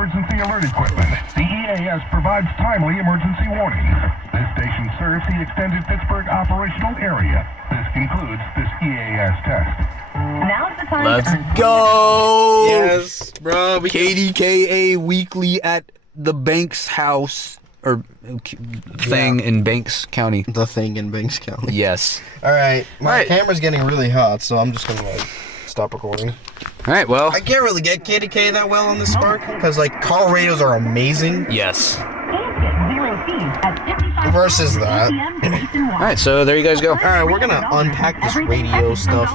emergency alert equipment. The EAS provides timely emergency warnings. This station serves the extended Pittsburgh operational area. This concludes this EAS test. Now's the time. Let's go! Yes, bro. KDKA weekly at the Banks house or thing in Banks County. The thing in Banks County. Yes. All right, my Alright. camera's getting really hot, so I'm just gonna like stop recording. All right. Well. I can't really get KDK that well on this Spark because like car radios are amazing Yes. versus that. All right. So there you guys go. All right, we're gonna unpack this radio stuff.